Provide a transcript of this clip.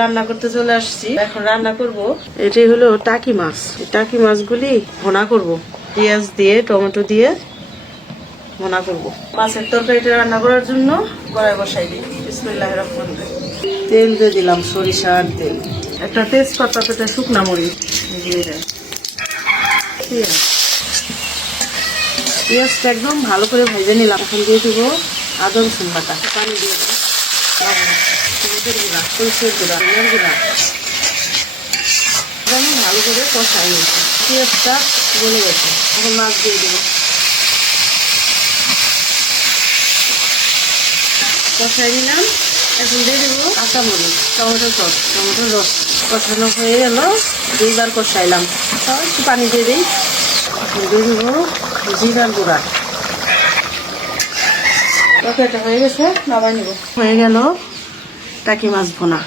রান্না করতে চলে আসছি। এখন রান্না করব, এটাই হলো টাকি মাছ। টাকি মাছগুলি ভুনা করব, পেঁয়াজ দিয়ে টমেটো দিয়ে ভুনা করব। মাছের তরকারিটা রান্না করার জন্য কড়াই বসাই দিই। বিসমিল্লাহির রহমানির রহিম। তেল দিয়ে দিলাম, সরিষার তেল, একটা তেজপাতা, একটা শুকনা মরিচ দিয়ে দেয়। পেঁয়াজটা একদম ভালো করে ভেজে নিলাম। এখন দিয়ে দেবো আদা রসুন বাটা, পানি দিয়ে দেবো, টমেটোর গুঁড়া, সরষের গুঁড়া, ধনিয়ার গুঁড়া, আমি ভালো করে কষাই নিচ্ছি। পেঁয়াজটা গলে গেছে, এখন মাছ দিয়ে দেবো, কষাই নিলাম। এখন দিয়ে দেবো কাঁচামরিচ, টমেটো সস, টমেটোর রস। কষানো হয়ে গেল, দুইবার কষাইলাম। একটু পানি দিয়ে দিই। দিয়ে দেবো জিরার গুঁড়া। তরকারিটা হয়ে গেছে, নামাই নেব। হয়ে গেল টাকি মাছ ভুনা।